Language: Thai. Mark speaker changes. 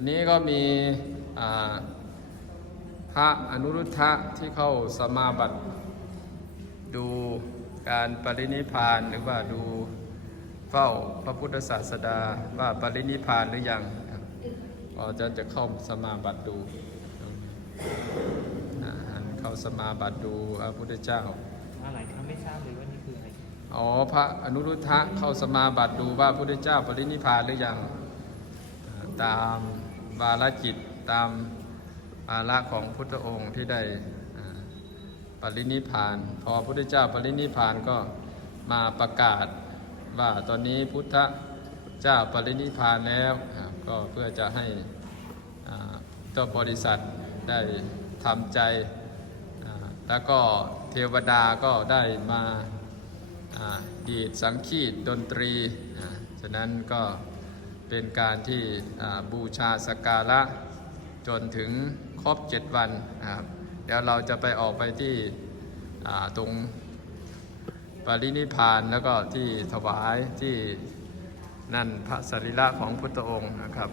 Speaker 1: อันนี้ก็มีอ่าพระอนุรุทธะที่เข้าสมาบัติ ดูการปรินิพพานหรือว่าดูเฝ้าพระพุทธศาสดาว่าปรินิพพานหรือยังครับก็จะจะเข้าสมาบัติดูอ่าเข้าสมาบัติดูพระพุทธเจ้า
Speaker 2: มาหลายครั้งไม่ทราบเลยว่านี่คืออะไร
Speaker 1: อ๋อพระอนุรุทธะเข้าสมาบัติดูว่าพระพุทธเจ้าปรินิพพานหรือยังอ่า ตามวาลจิตตามวาระของพุทธองค์ที่ได้ปรินิพาน พอพระพุทธเจ้าปรินิพานก็มาประกาศว่าตอนนี้พุทธเจ้าปรินิพานแล้วก็เพื่อจะให้อ่าเจ้าบริษัทได้ทำใจ แล้วก็เทวดาก็ได้มาดีดสังคีตดนตรี ฉะนั้นก็ เป็นการที่บูชาสการะจนถึงครบเจ็ดวันนะครับเดี๋ยวเราจะไปออกไปที่ตรงปรินิพพานแล้วก็ที่ถวายที่นั่นพระสรีระของพุทธองค์นะครับ